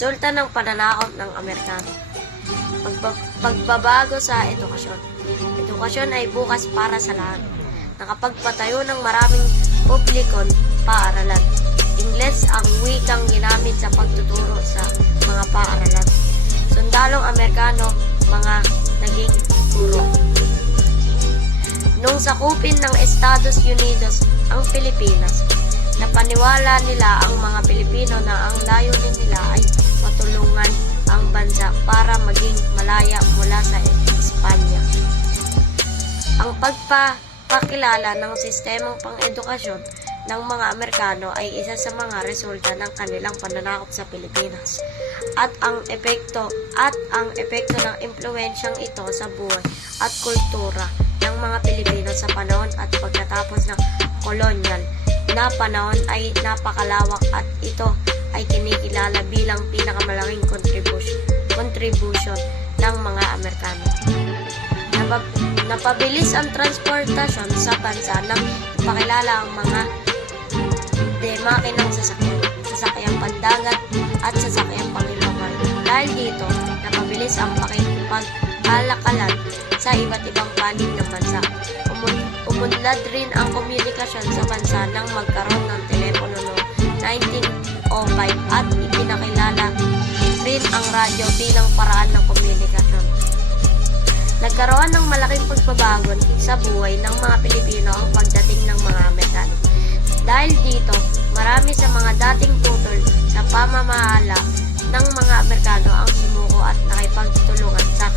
Resulta ng pananakop ng Amerikano. Pagbabago sa edukasyon. Edukasyon ay bukas para sa lahat. Nakapagpatayo ng maraming publikong paaralan. Ingles ang wikang ginamit sa pagtuturo sa mga paaralan. Sundalong Amerikano, mga naging guro. Nung sakupin ng Estados Unidos ang Pilipinas, napaniwala nila ang mga Pilipino na ang layunin nila ay matulungan ang bansa para maging malaya mula sa Espanya. Ang pagpapakilala ng sistemang pang-edukasyon ng mga Amerikano ay isa sa mga resulta ng kanilang pananakop sa Pilipinas at ang epekto ng impluwensyang ito sa buhay at kultura ng mga Pilipino sa panahon at pagkatapos ng kolonyal na panahon ay napakalawak at ito ay kinikilala bilang pinakamalaking contribution ng mga Amerikano. Napabilis ang transportasyon sa bansa nang ipakilala ang mga makinang sasakyang pandagat at sasakyang pangilaway. Dahil dito, napabilis ang pakikipag-alakalan sa iba't ibang panig ng bansa. Umunlad rin ang komunikasyon sa bansa nang magkaroon ng telepono noong 1905 at ipinakilala rin ang radyo bilang paraan ng komunikasyon. Nagkaroon ng malaking pagbabago sa buhay ng mga Pilipino ang pagdating ng mga Amerikano. Dahil dito, marami sa mga dating tutol sa pamamahala ng mga Amerikano ang sumuko at nakipagtulungan sa